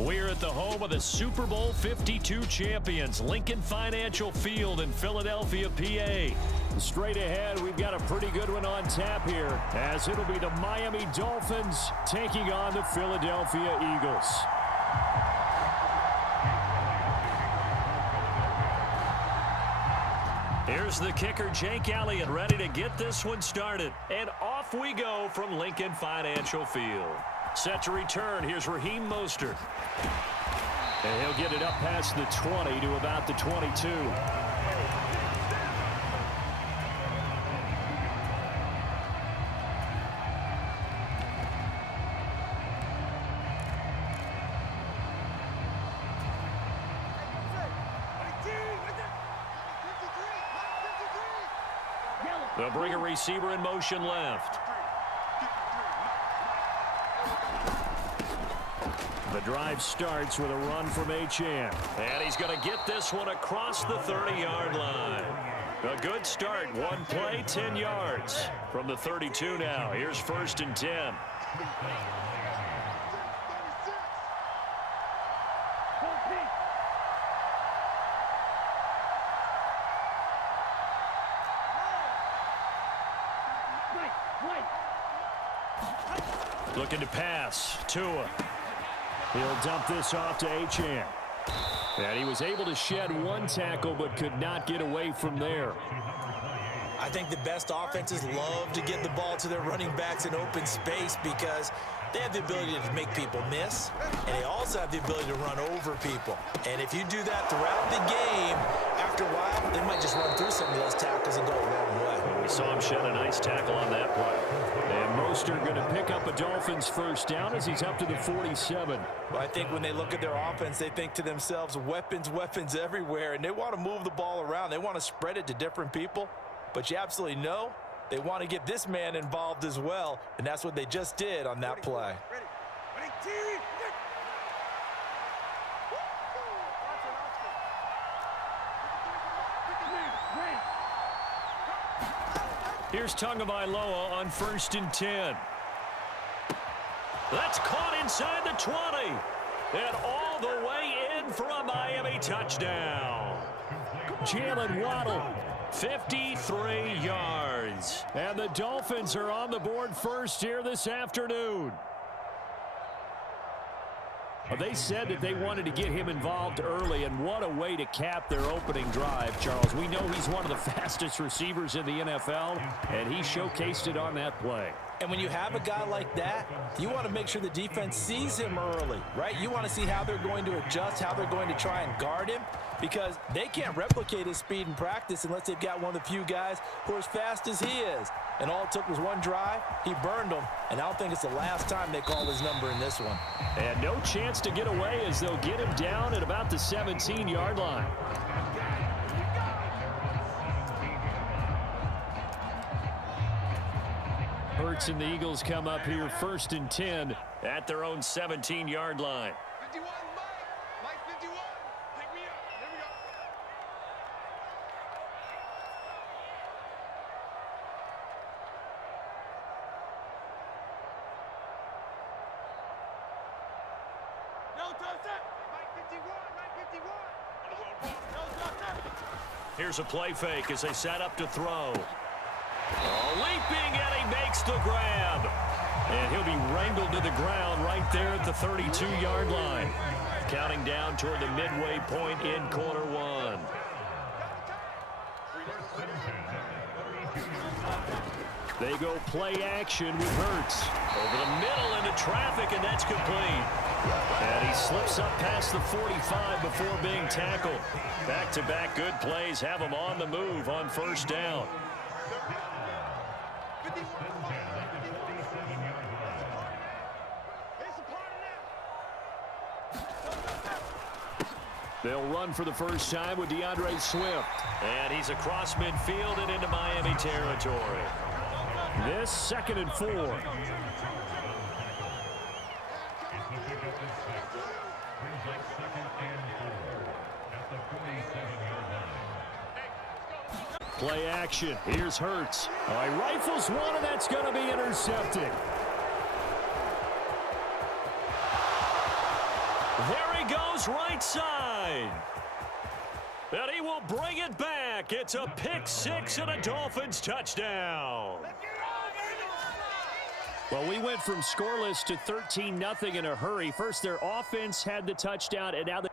We're at the home of the Super Bowl 52 champions, Lincoln Financial Field in Philadelphia, PA. Straight ahead, we've got a pretty good one on tap here, as it'll be the Miami Dolphins taking on the Philadelphia Eagles. Here's the kicker, Jake Elliott, ready to get this one started. And off we go from Lincoln Financial Field. Set to return, here's Raheem Mostert. And he'll get it up past the 20 to about the 22. They'll bring a receiver in motion left. The drive starts with a run from Achane. And he's going to get this one across the 30-yard line. A good start. One play, 10 yards. From the 32 now. Here's 1st and 10. Looking to pass. Tua. He'll dump this off to Achane. And he was able to shed one tackle but could not get away from there. I think the best offenses love to get the ball to their running backs in open space because they have the ability to make people miss, and they also have the ability to run over people. And if you do that throughout the game, after a while, they might just run through some of those tackles and go a long way. Well, we saw him shed a nice tackle on that play. And Mostert going to pick up a Dolphins first down as he's up to the 47. Well, I think when they look at their offense, they think to themselves, weapons, weapons everywhere, and they want to move the ball around. They want to spread it to different people. But you absolutely know they want to get this man involved as well, and that's what they just did on that play. Here's Tagovailoa on 1st and 10. That's caught inside the 20. And all the way in for a Miami touchdown. Jalen Waddle. 53 yards. And the Dolphins are on the board first here this afternoon. Well, they said that they wanted to get him involved early, and what a way to cap their opening drive, Charles. We know he's one of the fastest receivers in the NFL, and he showcased it on that play. And when you have a guy like that, you want to make sure the defense sees him early, right? You want to see how they're going to adjust, how they're going to try and guard him, because they can't replicate his speed in practice unless they've got one of the few guys who are as fast as he is. And all it took was one drive. He burned them, and I don't think it's the last time they call his number in this one. And no chance to get away as they'll get him down at about the 17-yard line. Hurts and the Eagles come up here 1st and 10 at their own 17-yard line. 51, Mike 51. Pick me up. Here we go. No, touch that. Mike 51, Mike 51. No, touch that. Here's a play fake as they set up to throw. Leaping, and he makes the grab. And he'll be wrangled to the ground right there at the 32-yard line. Counting down toward the midway point in quarter one. They go play action with Hurts. Over the middle into traffic, and that's complete. And he slips up past the 45 before being tackled. Back-to-back good plays have him on the move on 1st down. They'll run for the first time with DeAndre Swift. And he's across midfield and into Miami territory. This 2nd and 4. Play action. Here's Hurts. All right, rifles one, and that's going to be intercepted. There he goes, right side. And he will bring it back. It's a pick six and a Dolphins touchdown. Well, we went from scoreless to 13-0 in a hurry. First, their offense had the touchdown, and now they...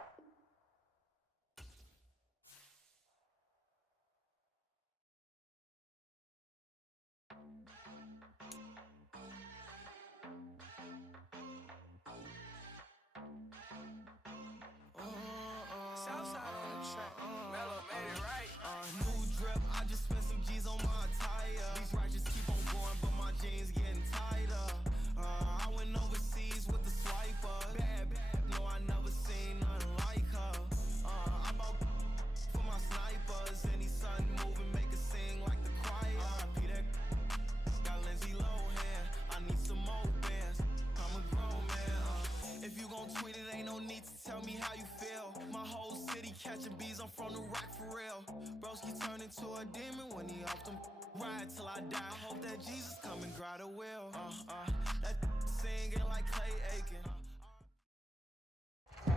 Catching bees, I'm from the rock for real. Broski turned into a demon when he off them ride till I die. I hope that Jesus come and grab the wheel. That singing like Clay Aiken.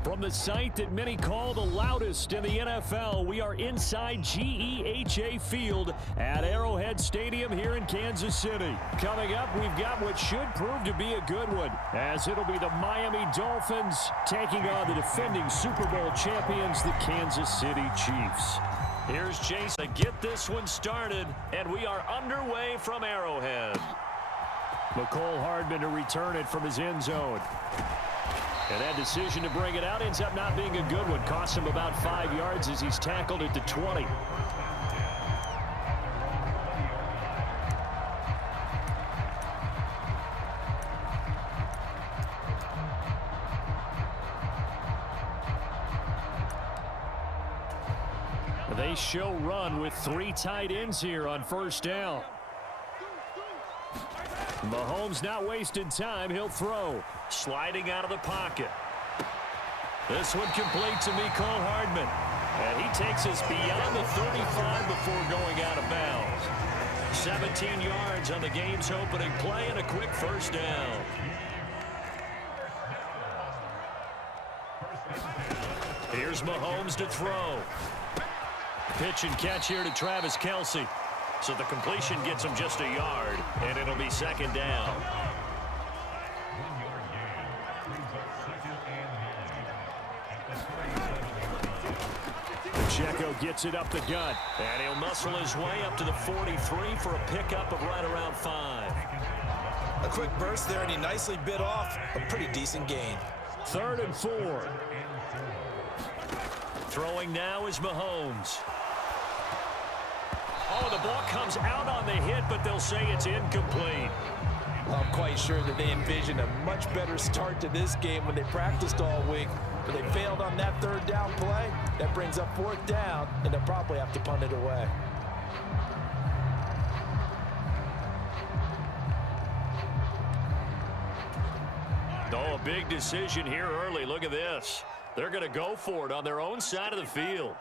From the site that many call the loudest in the NFL, we are inside GEHA Field at Arrowhead Stadium here in Kansas City. Coming up, we've got what should prove to be a good one, as it'll be the Miami Dolphins taking on the defending Super Bowl champions, the Kansas City Chiefs. Here's Jason to get this one started, and we are underway from Arrowhead. McCole Hardman to return it from his end zone. And that decision to bring it out ends up not being a good one. Cost him about 5 yards as he's tackled at the 20. They show run with 3 tight ends here on first down. Mahomes not wasting time. He'll throw. Sliding out of the pocket. This one complete to McCole Hardman. And he takes us beyond the 35 before going out of bounds. 17 yards on the game's opening play and a quick first down. Here's Mahomes to throw. Pitch and catch here to Travis Kelce. So the completion gets him just a yard, and it'll be second down. Pacheco gets it up the gut, and he'll muscle his way up to the 43 for a pickup of right around 5. A quick burst there, and he nicely bit off a pretty decent gain. 3rd and 4. Throwing now is Mahomes. Oh, the ball comes out on the hit, but they'll say it's incomplete. I'm quite sure that they envisioned a much better start to this game when they practiced all week. But they failed on that 3rd down play. That brings up 4th down, and they'll probably have to punt it away. Oh, a big decision here early. Look at this. They're going to go for it on their own side of the field.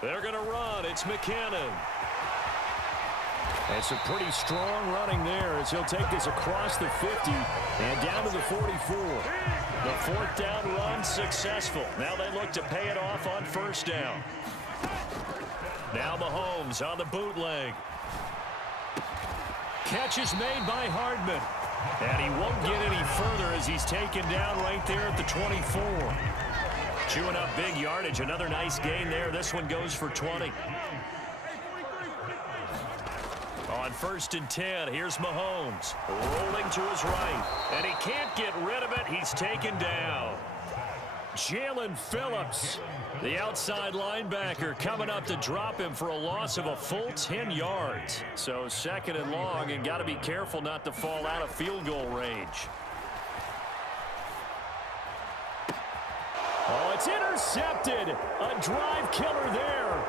They're going to run. It's McKinnon. It's a pretty strong running there as he'll take this across the 50 and down to the 44. The 4th down run successful. Now they look to pay it off on first down. Now Mahomes on the bootleg. Catch is made by Hardman. And he won't get any further as he's taken down right there at the 24. Chewing up big yardage. Another nice gain there. This one goes for 20. On 1st and 10, here's Mahomes. Rolling to his right. And he can't get rid of it. He's taken down. Jalen Phillips, the outside linebacker, coming up to drop him for a loss of a full 10 yards. So 2nd and long, and got to be careful not to fall out of field goal range. Oh, it's intercepted. A drive killer there.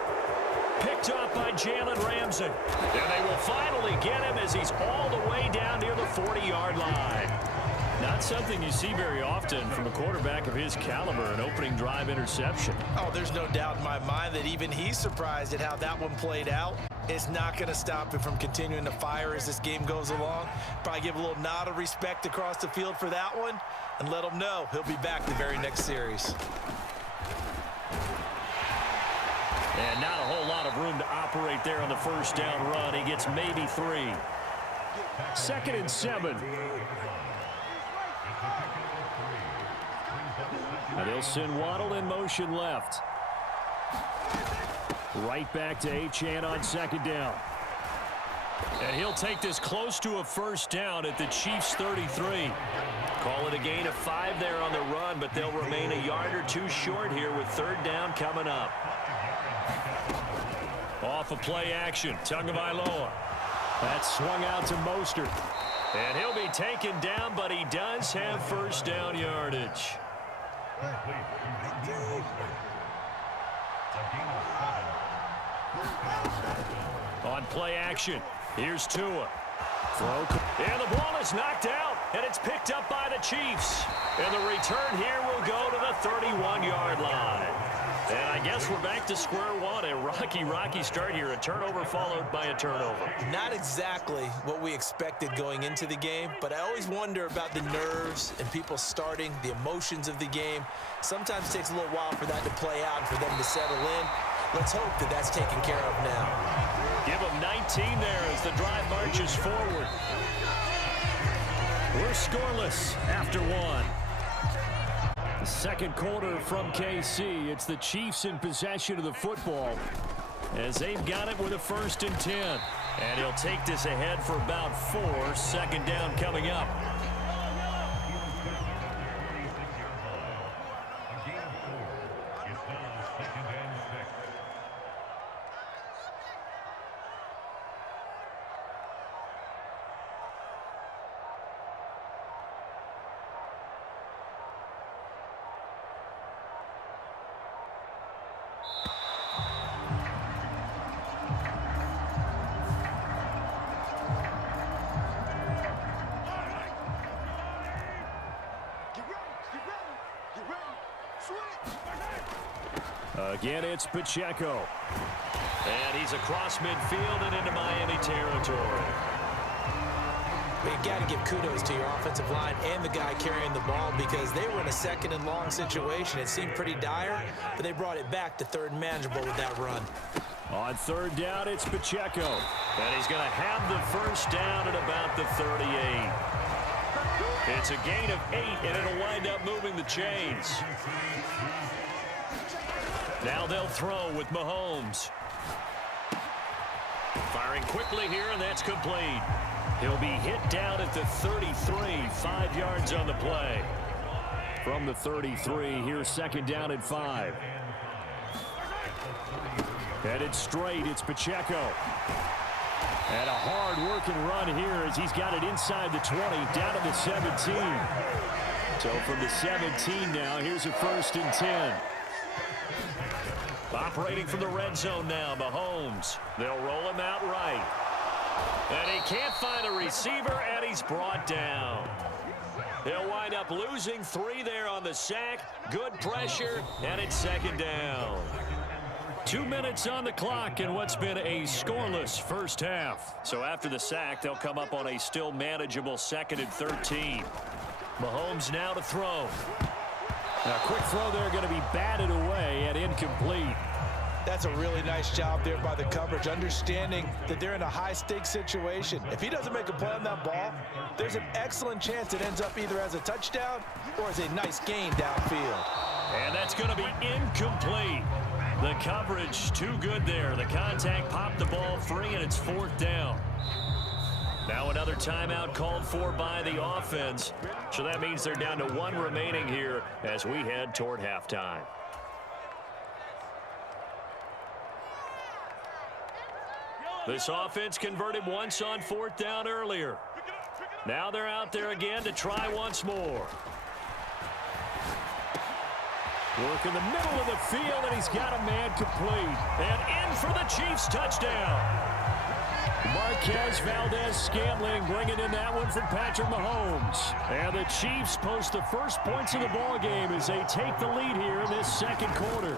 Picked off by Jalen Ramsey. And they will finally get him as he's all the way down near the 40-yard line. Not something you see very often from a quarterback of his caliber, an opening drive interception. Oh, there's no doubt in my mind that even he's surprised at how that one played out. It's not going to stop him from continuing to fire as this game goes along. Probably give a little nod of respect across the field for that one and let him know he'll be back the very next series. And not a whole lot of room to operate there on the first down run. He gets maybe 3. 2nd and 7. And they'll send Waddle in motion left. Right back to Achane on 2nd down. And he'll take this close to a first down at the Chiefs' 33. Call it a gain of 5 there on the run, but they'll remain a yard or 2 short here with 3rd down coming up. Off of play action, Tagovailoa. That's swung out to Mostert. And he'll be taken down, but he does have first down yardage. On play action, here's Tua. Throw. And the ball is knocked out, and it's picked up by the Chiefs. And the return here will go to the 31-yard line. And I guess we're back to square one. A rocky start here. A turnover followed by a turnover. Not exactly what we expected going into the game, but I always wonder about the nerves and people starting, the emotions of the game. Sometimes it takes a little while for that to play out and for them to settle in. Let's hope that that's taken care of now. Give them 19 there as the drive marches forward. We're scoreless after 1. The second quarter from KC. It's the Chiefs in possession of the football as they've got it with a 1st and 10. And he'll take this ahead for about 4. 2nd down coming up. Again, it's Pacheco. And he's across midfield and into Miami territory. You got to give kudos to your offensive line and the guy carrying the ball because they were in a 2nd and long situation. It seemed pretty dire, but they brought it back to 3rd and manageable with that run. On 3rd down, it's Pacheco. And he's going to have the first down at about the 38. It's a gain of 8, and it'll wind up moving the chains. Now they'll throw with Mahomes. Firing quickly here, and that's complete. He'll be hit down at the 33, 5 yards on the play. From the 33, here's 2nd down and 5. Headed straight, it's Pacheco. And a hard-working run here as he's got it inside the 20, down to the 17. So from the 17 now, here's a 1st and 10. Operating from the red zone now, Mahomes. They'll roll him out right. And he can't find a receiver, and he's brought down. He'll wind up losing 3 there on the sack. Good pressure, and it's 2nd down. 2 minutes on the clock in what's been a scoreless first half. So after the sack, they'll come up on a still manageable 2nd and 13. Mahomes now to throw. Now, a quick throw there going to be batted away and incomplete. That's a really nice job there by the coverage, understanding that they're in a high-stakes situation. If he doesn't make a play on that ball, there's an excellent chance it ends up either as a touchdown or as a nice gain downfield. And that's going to be incomplete. The coverage too good there. The contact popped the ball free, and it's 4th down. Now another timeout called for by the offense. So that means they're down to 1 remaining here as we head toward halftime. This offense converted once on 4th down earlier. Now they're out there again to try once more. Work in the middle of the field, and he's got a man complete. And in for the Chiefs touchdown. Marquez Valdez-Scantling bringing in that one from Patrick Mahomes. And the Chiefs post the first points of the ball game as they take the lead here in this second quarter.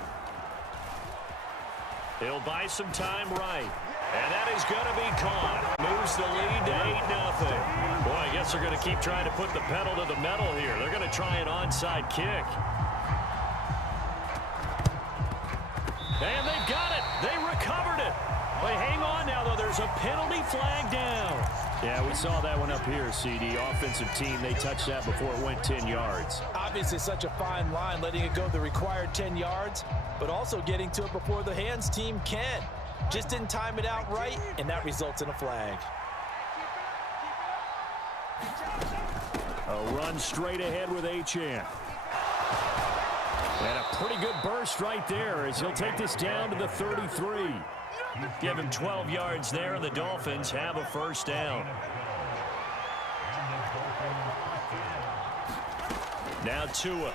He'll buy some time right. And that is going to be caught. Moves the lead to 8-0. Boy, I guess they're going to keep trying to put the pedal to the metal here. They're going to try an onside kick. And they've got it. They recovered it. But hang on now, though. There's a penalty flag down. Yeah, we saw that one up here, CD. Offensive team, they touched that before it went 10 yards. Obviously, such a fine line, letting it go the required 10 yards, but also getting to it before the hands team can. Just didn't time it out right, and that results in a flag. A run straight ahead with Achane. And a pretty good burst right there as he'll take this down to the 33. Give him 12 yards there, and the Dolphins have a first down. Now Tua.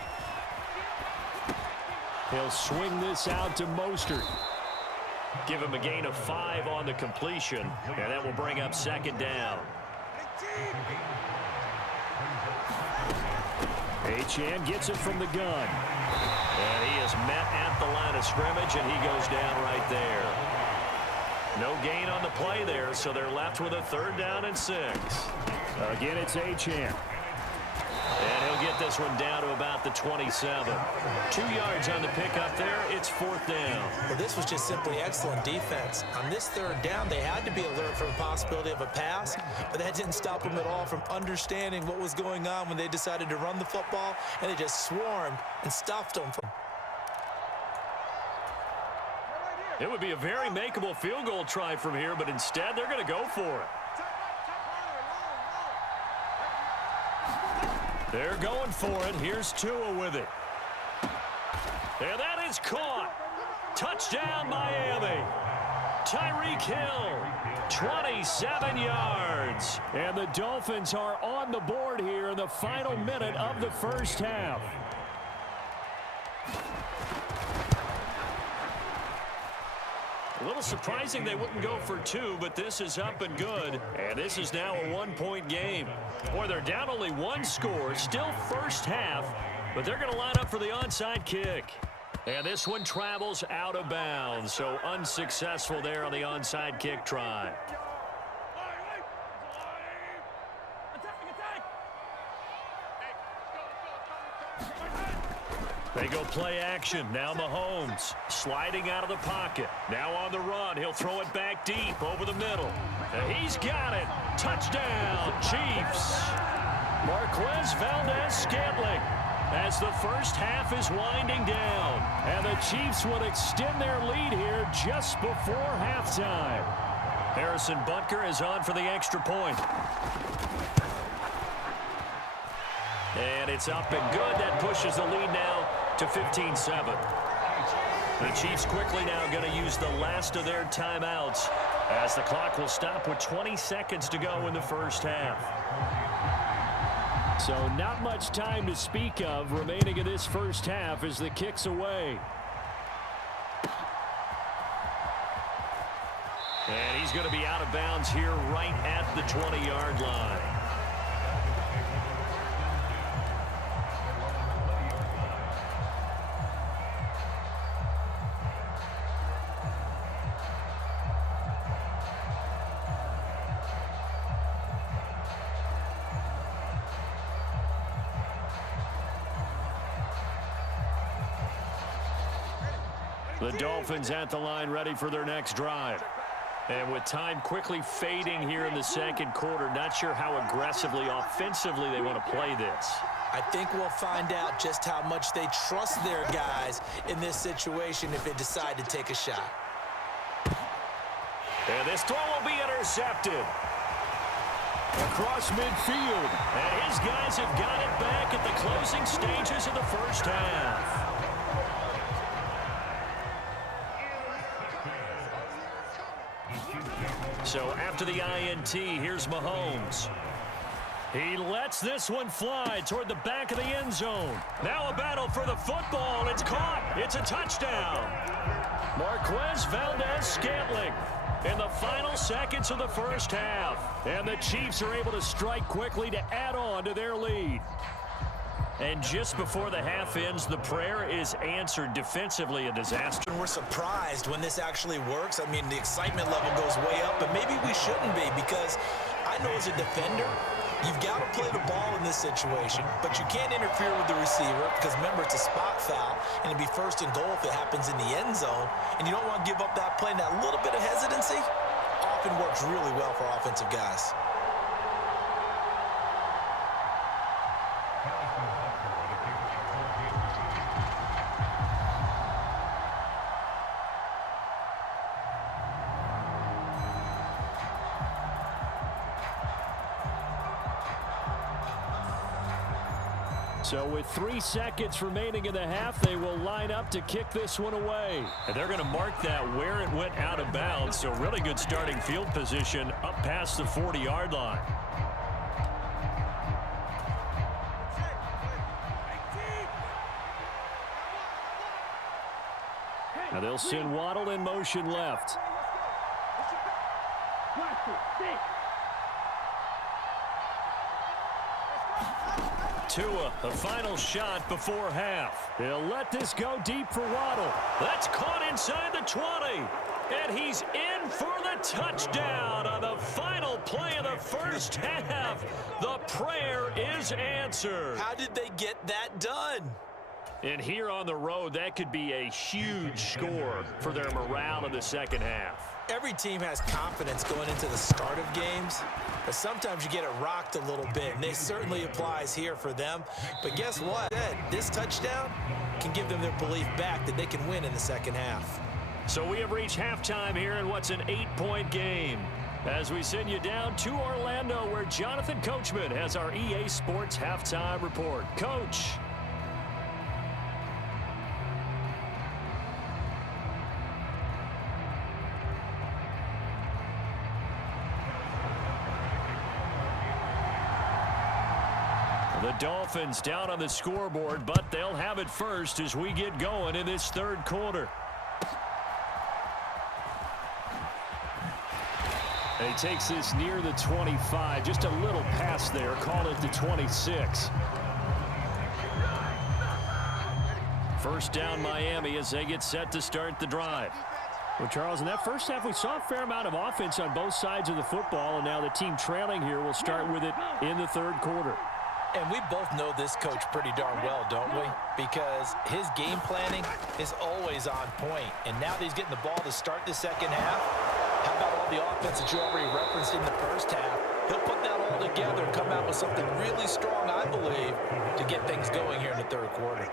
He'll swing this out to Mostert. Give him a gain of 5 on the completion, and that will bring up second down. Achane gets it from the gun. And he is met at the line of scrimmage, and he goes down right there. No gain on the play there, so they're left with a 3rd down and 6. Again, it's Achane. And he'll get this one down to about the 27. 2 yards on the pickup there. It's 4th down. Well, this was just simply excellent defense. On this 3rd down, they had to be alert for the possibility of a pass, but that didn't stop them at all from understanding what was going on when they decided to run the football, and they just swarmed and stuffed them. It would be a very makeable field goal try from here, but instead they're going to go for it. They're going for it. Here's Tua with it. And that is caught. Touchdown, Miami. Tyreek Hill, 27 yards. And the Dolphins are on the board here in the final minute of the first half. A little surprising they wouldn't go for 2, but this is up and good. And this is now a 1-point game. Boy, they're down only 1 score, still first half, but they're going to line up for the onside kick. And this one travels out of bounds, so unsuccessful there on the onside kick try. They go play action. Now Mahomes sliding out of the pocket. Now on the run. He'll throw it back deep over the middle. And he's got it. Touchdown, Chiefs. Marquez Valdez-Scantling as the first half is winding down. And the Chiefs would extend their lead here just before halftime. Harrison Butker is on for the extra point. And it's up and good. That pushes the lead now to 15-7. The Chiefs quickly now going to use the last of their timeouts as the clock will stop with 20 seconds to go in the first half. So not much time to speak of remaining in this first half as the kick's away. And he's going to be out of bounds here right at the 20-yard line. The Dolphins at the line ready for their next drive. And with time quickly fading here in the second quarter, not sure how aggressively, offensively they want to play this. I think we'll find out just how much they trust their guys in this situation if they decide to take a shot. And this throw will be intercepted. Across midfield. And his guys have got it back at the closing stages of the first half. So after the INT, here's Mahomes. He lets this one fly toward the back of the end zone. Now a battle for the football. It's caught. It's a touchdown. Marquez Valdez-Scantling in the final seconds of the first half. And the Chiefs are able to strike quickly to add on to their lead. And just before the half ends, the prayer is answered. Defensively, a disaster. We're surprised when this actually works. I mean, the excitement level goes way up, but maybe we shouldn't be, because I know as a defender, you've got to play the ball in this situation, but you can't interfere with the receiver because, remember, it's a spot foul, and it'd be first and goal if it happens in the end zone, and you don't want to give up that play, and that little bit of hesitancy often works really well for offensive guys. So with 3 seconds remaining in the half, they will line up to kick this one away. And they're going to mark that where it went out of bounds. So really good starting field position up past the 40-yard line. Now they'll send Waddle in motion left. Tua, a final shot before half. They'll let this go deep for Waddle. That's caught inside the 20. And he's in for the touchdown on the final play of the first half. The prayer is answered. How did they get that done? And here on the road, that could be a huge score for their morale in the second half. Every team has confidence going into the start of games, but sometimes you get it rocked a little bit, and this certainly applies here for them. But guess what? This touchdown can give them their belief back that they can win in the second half. So we have reached halftime here in what's an 8-point game, as we send you down to Orlando, where Jonathan Coachman has our EA Sports halftime report. Coach. The Dolphins down on the scoreboard, but they'll have it first as we get going in this third quarter. And he takes this near the 25. Just a little pass there. Call it the 26. First down Miami as they get set to start the drive. Well, Charles, in that first half, we saw a fair amount of offense on both sides of the football, and now the team trailing here will start with it in the third quarter. And we both know this coach pretty darn well, don't we? Because his game planning is always on point. And now that he's getting the ball to start the second half, how about all the offense that you already referenced in the first half? He'll put that all together and come out with something really strong, I believe, to get things going here in the third quarter.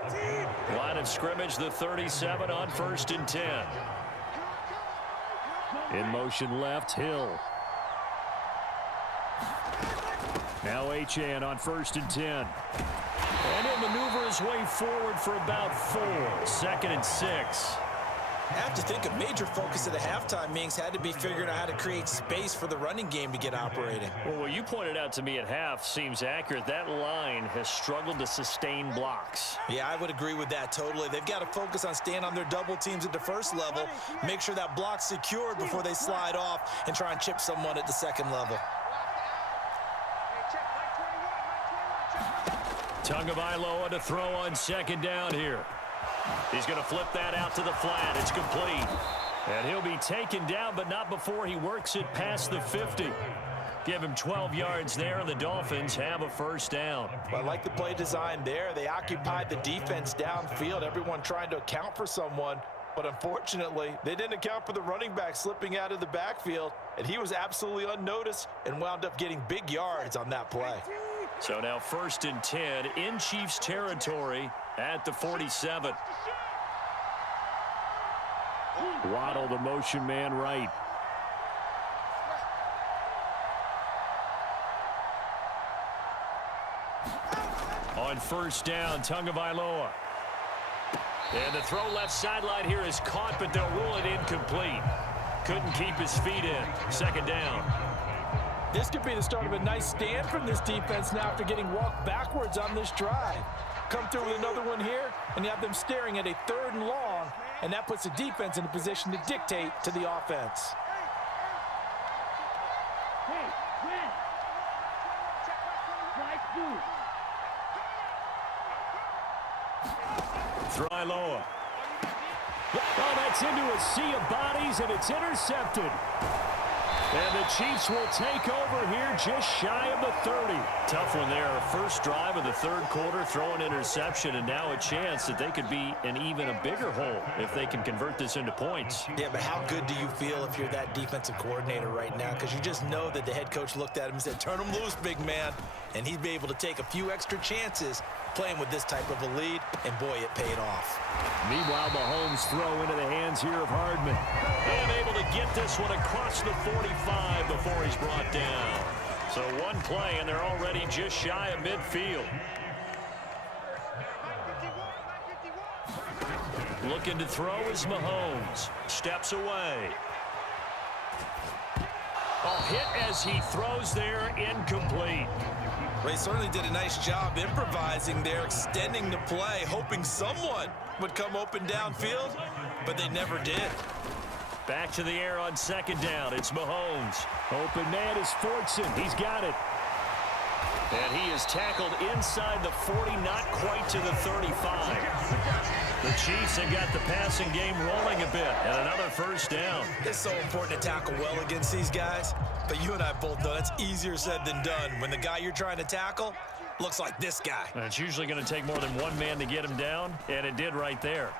Line of scrimmage, the 37 on 1st and 10. In motion left, Hill. Now Achane on 1st and 10. And he'll maneuver his way forward for about 4. 2nd and 6. I have to think a major focus of the halftime meetings had to be figuring out how to create space for the running game to get operating. Well, what you pointed out to me at half seems accurate. That line has struggled to sustain blocks. Yeah, I would agree with that totally. They've got to focus on staying on their double teams at the first level, make sure that block's secured before they slide off and try and chip someone at the second level. Tagovailoa to throw on 2nd down here. He's going to flip that out to the flat. It's complete. And he'll be taken down, but not before he works it past the 50. Give him 12 yards there, and the Dolphins have a first down. Well, I like the play design there. They occupied the defense downfield, everyone trying to account for someone. But unfortunately, they didn't account for the running back slipping out of the backfield, and he was absolutely unnoticed and wound up getting big yards on that play. So now 1st and 10 in Chiefs territory at the 47. Waddle, the motion man right. On 1st down, Tagovailoa. And the throw left sideline here is caught, but they'll rule it incomplete. Couldn't keep his feet in. 2nd down. This could be the start of a nice stand from this defense now after getting walked backwards on this drive. Come through with another one here, and you have them staring at a 3rd and long, and that puts the defense in a position to dictate to the offense. Throw lower. Oh, that's into a sea of bodies, and it's intercepted. And the Chiefs will take over here just shy of the 30. Tough one there. First drive of the third quarter, throw an interception, and now a chance that they could be in even a bigger hole if they can convert this into points. Yeah, but how good do you feel if you're that defensive coordinator right now? Because you just know that the head coach looked at him and said, turn him loose, big man. And he'd be able to take a few extra chances playing with this type of a lead, and boy, it paid off. Meanwhile, Mahomes throw into the hands here of Hardman. And able to get this one across the 45 before he's brought down. So one play, and they're already just shy of midfield. Looking to throw is Mahomes. Steps away. Hit as he throws there, incomplete. Well, he certainly did a nice job improvising there, extending the play, hoping someone would come open downfield, but they never did. Back to the air on second down. It's Mahomes. Open man is Fortson. He's got it. And he is tackled inside the 40, not quite to the 35. The Chiefs have got the passing game rolling a bit, and another first down. It's so important to tackle well against these guys, but you and I both know that's easier said than done when the guy you're trying to tackle looks like this guy. And it's usually going to take more than one man to get him down, and it did right there.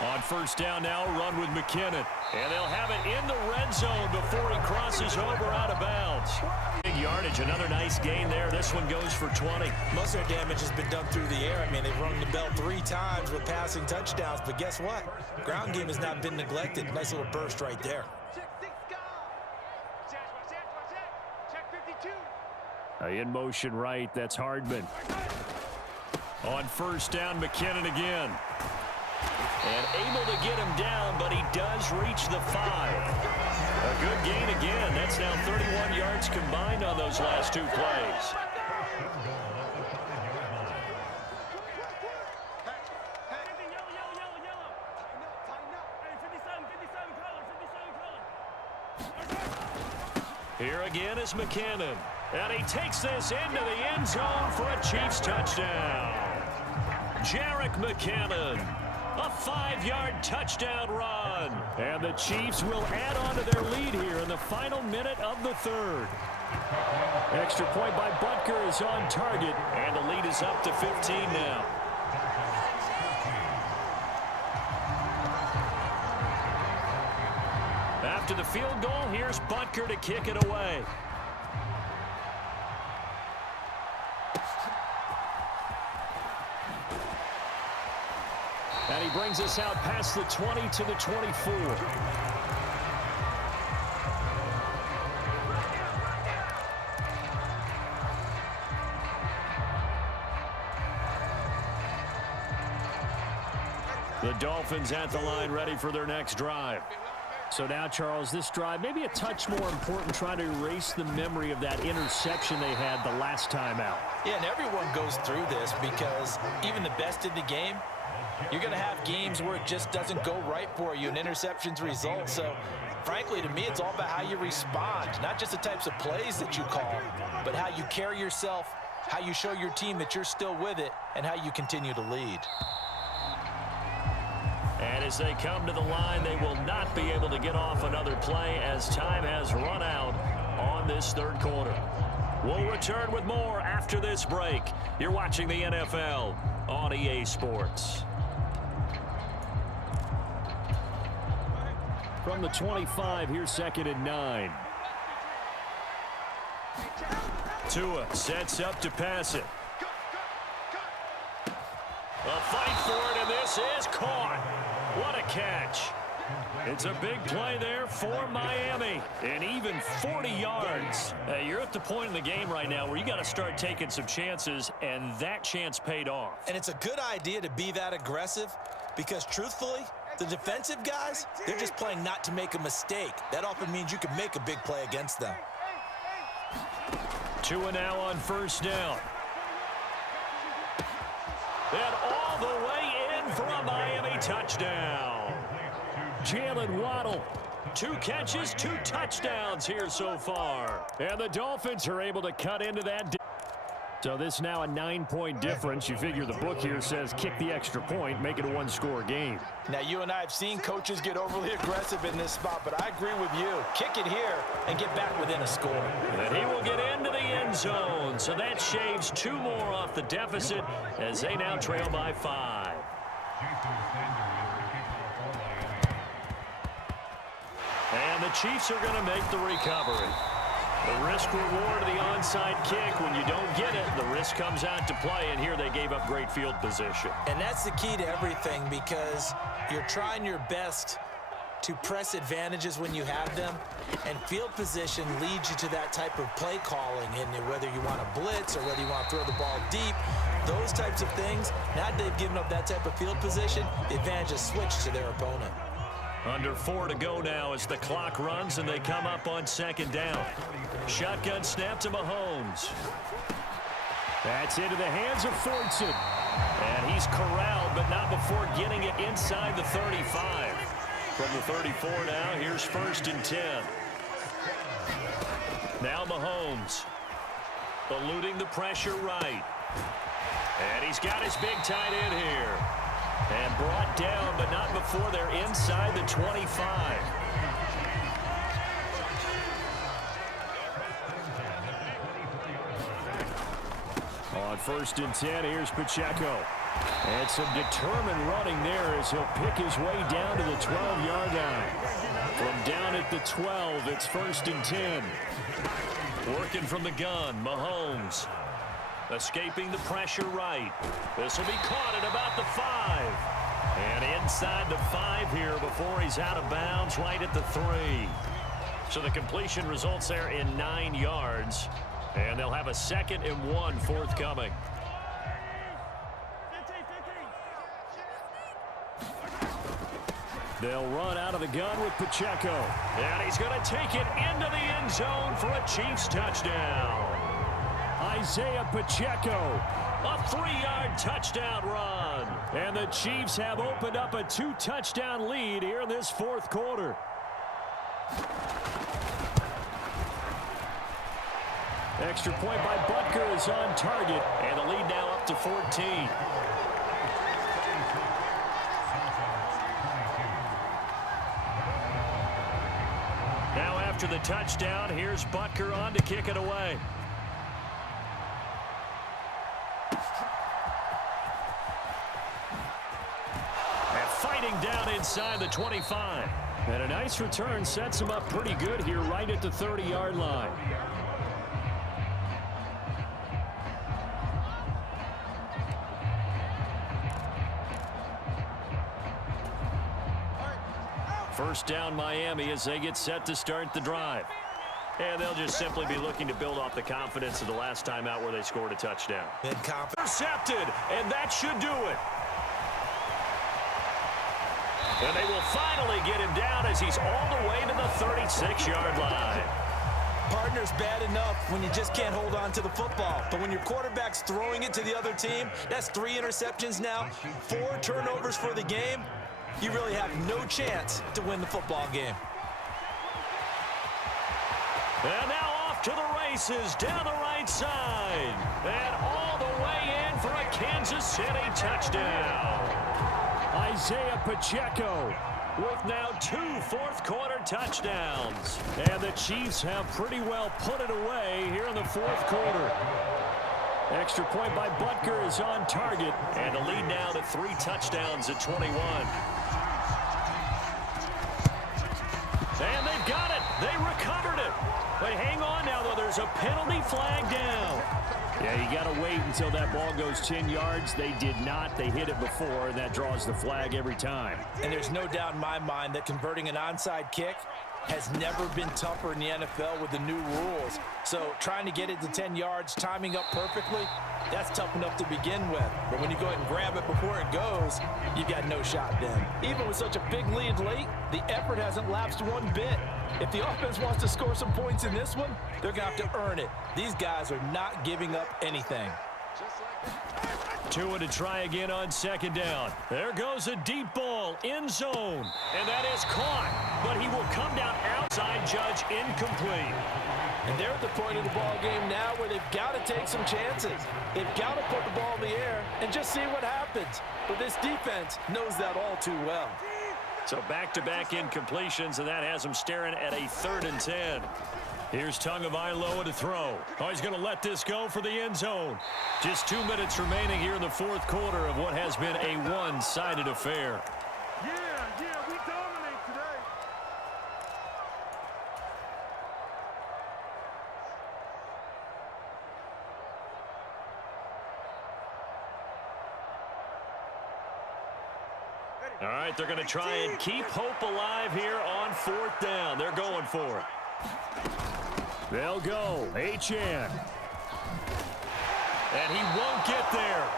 On first down now, run with McKinnon. And they'll have it in the red zone before he crosses over out of bounds. Big yardage, another nice gain there. This one goes for 20. Most of their damage has been done through the air. I mean, they've rung the bell 3 times with passing touchdowns, but guess what? Ground game has not been neglected. Nice little burst right there. In motion right, that's Hardman. On first down, McKinnon again. And able to get him down, but he does reach the 5. A good gain again. That's now 31 yards combined on those last 2 plays. Here again is McKinnon. And he takes this into the end zone for a Chiefs touchdown. Jerick McKinnon. A 5-yard touchdown run. And the Chiefs will add on to their lead here in the final minute of the third. Extra point by Butker is on target, and the lead is up to 15 now. After the field goal, here's Butker to kick it away. And he brings us out past the 20 to the 24. The Dolphins at the line ready for their next drive. So now, Charles, this drive maybe a touch more important, trying to erase the memory of that interception they had the last time out. Yeah, and everyone goes through this because even the best in the game, you're going to have games where it just doesn't go right for you and interceptions result. So, frankly, to me, it's all about how you respond, not just the types of plays that you call, but how you carry yourself, how you show your team that you're still with it, and how you continue to lead. And as they come to the line, they will not be able to get off another play as time has run out on this third quarter. We'll return with more after this break. You're watching the NFL on EA Sports. From the 25, here's 2nd and 9. Tua sets up to pass it. A fight for it, and this is caught. What a catch. It's a big play there for Miami, and even 40 yards. You're at the point in the game right now where you got to start taking some chances, and that chance paid off. And it's a good idea to be that aggressive because, truthfully, the defensive guys, they're just playing not to make a mistake. That often means you can make a big play against them. Tua now on first down. And all the way in for a Miami touchdown. Jalen Waddle, 2 catches, 2 touchdowns here so far. And the Dolphins are able to cut into that. So this now a 9-point difference. You figure the book here says kick the extra point, make it a one-score game. Now, you and I have seen coaches get overly aggressive in this spot, but I agree with you. Kick it here and get back within a score. And he will get into the end zone. So that shaves 2 more off the deficit as they now trail by 5. And the Chiefs are going to make the recovery. The risk reward of the onside kick. When you don't get it, the risk comes out to play, and here they gave up great field position. And that's the key to everything, because you're trying your best to press advantages when you have them, and field position leads you to that type of play calling. And whether you want to blitz or whether you want to throw the ball deep, those types of things, now that they've given up that type of field position, the advantage is switched to their opponent. Under 4 to go now as the clock runs and they come up on 2nd down. Shotgun snap to Mahomes. That's into the hands of Fortson. And he's corralled, but not before getting it inside the 35. From the 34 now, here's 1st and 10. Now Mahomes. Eluding the pressure right. And he's got his big tight end here. And brought down, but not before they're inside the 25. On 1st and 10, here's Pacheco. And some determined running there as he'll pick his way down to the 12-yard line. From down at the 12, it's 1st and 10. Working from the gun, Mahomes. Escaping the pressure right. This will be caught at about the 5. And inside the 5 here before he's out of bounds right at the 3. So the completion results there in 9 yards. And they'll have a 2nd and 1 forthcoming. They'll run out of the gun with Pacheco. And he's going to take it into the end zone for a Chiefs touchdown. Isaiah Pacheco, a 3-yard touchdown run. And the Chiefs have opened up a 2-touchdown lead here in this 4th quarter. Extra point by Butker is on target, and the lead now up to 14. Now after the touchdown, here's Butker on to kick it away. Fighting down inside the 25. And a nice return sets him up pretty good here right at the 30-yard line. First down Miami as they get set to start the drive. And they'll just simply be looking to build off the confidence of the last time out where they scored a touchdown. Intercepted, and that should do it. And they will finally get him down as he's all the way to the 36-yard line. Partner's bad enough when you just can't hold on to the football. But when your quarterback's throwing it to the other team, that's 3 interceptions now, 4 turnovers for the game. You really have no chance to win the football game. And now off to the races down the right side. And all the way in for a Kansas City touchdown. Isaiah Pacheco with now 2 fourth-quarter touchdowns. And the Chiefs have pretty well put it away here in the 4th quarter. Extra point by Butker is on target. And the lead now to 3 touchdowns at 21. And they've got it. They recovered it. But hang on now, though. There's a penalty flag down. Yeah, you got to wait until that ball goes 10 yards. They did not. They hit it before, and that draws the flag every time. And there's no doubt in my mind that converting an onside kick has never been tougher in the NFL with the new rules. So trying to get it to 10 yards, timing up perfectly, that's tough enough to begin with. But when you go ahead and grab it before it goes, you've got no shot then. Even with such a big lead late, the effort hasn't lapsed one bit. If the offense wants to score some points in this one, they're going to have to earn it. These guys are not giving up anything. Just like Tua to try again on second down. There goes a deep ball, end zone. And that is caught, but he will come down outside, judge incomplete. And they're at the point of the ball game now where they've got to take some chances. They've got to put the ball in the air and just see what happens. But this defense knows that all too well. So back-to-back incompletions, and that has him staring at a 3rd and 10. Here's Tagovailoa to throw. Oh, he's going to let this go for the end zone. Just 2 minutes remaining here in the 4th quarter of what has been a one-sided affair. Yeah, we dominate today. All right, they're going to try and keep hope alive here on 4th down. They're going for it. They'll go. Achane. And he won't get there.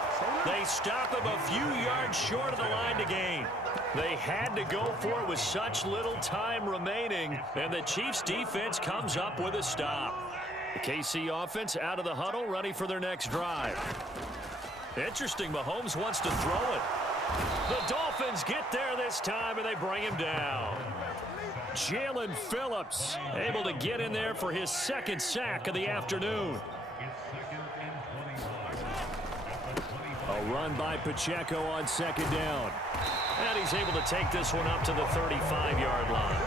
They stop him a few yards short of the line to gain. They had to go for it with such little time remaining, and the Chiefs defense comes up with a stop. The KC offense out of the huddle, ready for their next drive. Interesting, Mahomes wants to throw it. The Dolphins get there this time, and they bring him down. Jalen Phillips able to get in there for his 2nd sack of the afternoon. A run by Pacheco on 2nd down. And he's able to take this one up to the 35-yard line.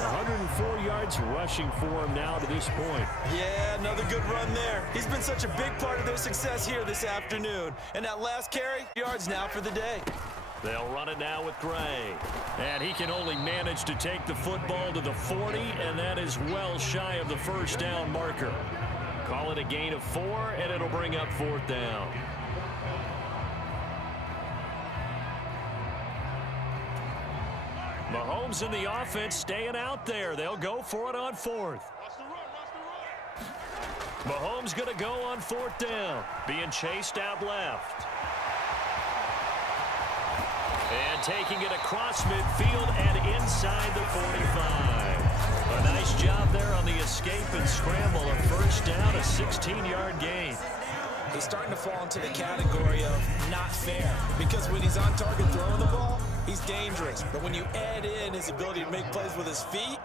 104 yards rushing for him now to this point. Yeah, another good run there. He's been such a big part of their success here this afternoon. And that last carry, yards now for the day. They'll run it now with Gray. And he can only manage to take the football to the 40, and that is well shy of the 1st down marker. Call it a gain of 4, and it'll bring up 4th down. Mahomes and the offense staying out there. They'll go for it on 4th. Mahomes going to go on 4th down. Being chased out left. And taking it across midfield and inside the 45. A nice job there on the escape and scramble. A 1st down, a 16-yard gain. He's starting to fall into the category of not fair. Because when he's on target throwing the ball, he's dangerous. But when you add in his ability to make plays with his feet,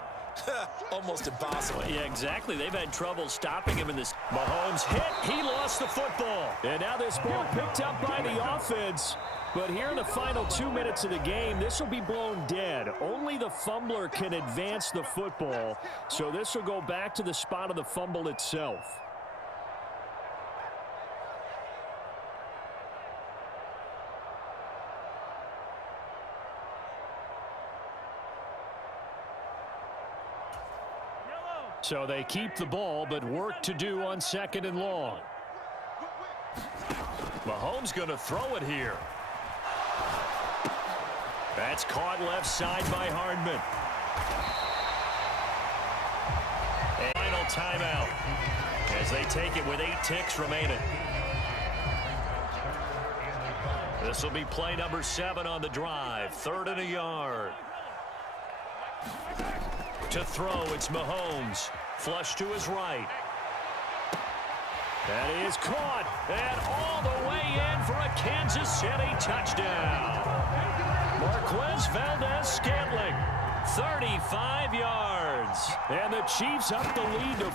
almost impossible. Yeah, exactly. They've had trouble stopping him in this. Mahomes hit. He lost the football. And now this ball picked up by the offense. But here in the final 2 minutes of the game, this will be blown dead. Only the fumbler can advance the football. So this will go back to the spot of the fumble itself. So they keep the ball, but work to do on 2nd and long. Mahomes going to throw it here. That's caught left side by Hardman. And final timeout as they take it with 8 ticks remaining. This will be play number 7 on the drive. 3rd and a yard. To throw, it's Mahomes. Flush to his right. That is caught. And all the way in for a Kansas City touchdown. Marquez Valdez-Scantling, 35 yards. And the Chiefs up the lead to